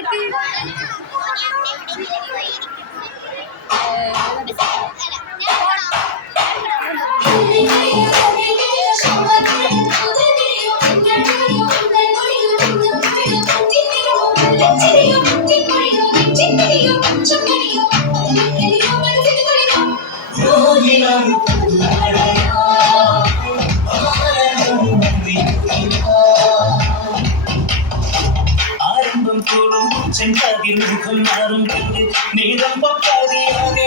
നിനക്ക്? ആരംഭം തോറും ചെങ്കാതിൽ മുഖം മാറും കണ്ട് നീളം പൊക്കാതിയാകെ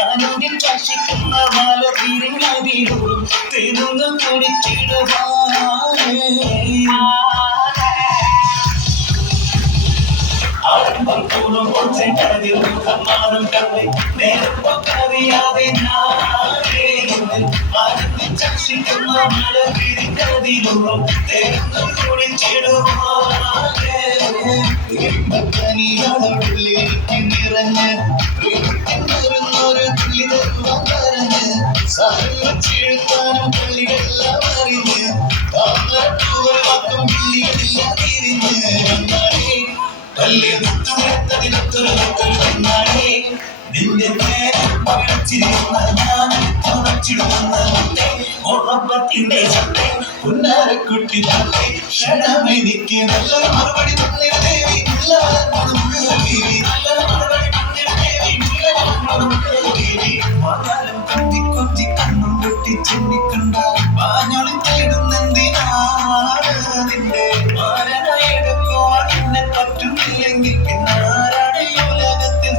ആരോഗ്യം കാശിക്കുന്ന മാല തിരിഞ്ഞതിലൂറും തെരുന്ന് കുടിച്ചിടുവാനേ ആരംഭം തോറും ചെങ്കാതിൽ മുഖം മാറും കണ്ട് നേരം പൊക്കാതിയാതെ ആരോഗ്യം കാശിക്കുന്ന മാല തിരിഞ്ഞതിലൂറും തെരുന്ന് കുടിച്ചിടുവാനേ കനിയാളുള്ളിലേക്ക് നിറഞ്ഞ് ഒരു തുള്ളി തരുവാൻ പറഞ്ഞ് സഹചെഴുത്താനും പള്ളികളെല്ലാം അറിഞ്ഞ് വാക്കും വില്ലികളെല്ലാം തിരിഞ്ഞ് വന്നാടേ പള്ളി മുത്തുമെത്തതിനൊത്തൊരു വന്നാടേ നിന്റെ മുഹബത്തിന്റെ സത്തെ പുന്നാരക്കുട്ടി തത്തെ ക്ഷണമെനിക്ക് നല്ലൊരു മറുപടി തന്നിട ദേവി നല്ലൊരു മറുപടി തന്നിട ദേവി വാങ്ങാലും കുത്തി കുത്തി കണ്ണും വെട്ടി ചെന്നിക്കണ്ട വാഞ്ഞോളി തേടുന്നെന്തിനാണ് നിന്റെ മാരനായെടുക്കുവാൻ എന്നെ പറ്റുന്നില്ലെങ്കിൽ പിന്നാരാണ് ഈ ഉലകത്തിൽ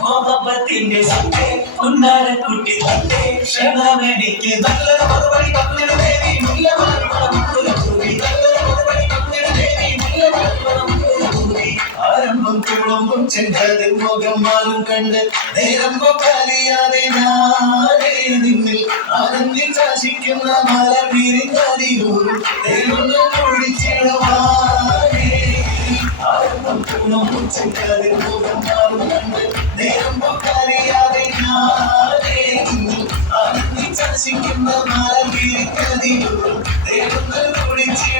മോഹബത്തിന്റെ സത്തെ പുന്നാരക്കുട്ടി തത്തെ ക്ഷണമെനിക്ക് നല്ലൊരു മറുപടി തന്നിട ദേവി ആരംഭം തുളുമ്പും ചെങ്കതിൽ മുഖം മാറും കണ്ട് നേരം പൊക്കാലിയാതെ ഞാനേ നിന്നിൽ ആനന്ദിൽ ശാസിക്കുന്ന മല വിരിഞ്ഞതിലൂറും തേടുന്നു കുഴിച്ചിടുവാനേ ആരംഭം തുളുമ്പും ചെങ്കതിൽ മുഖം മാറും കണ്ട് നേരം പൊക്കാലിയാതെ ഞാനേ നിന്നിൽ ആനന്ദിൽ ശാസിക്കുന്ന മല വിരിഞ്ഞതിലൂറും തേടുന്നു കുഴിച്ചിടുവാനേ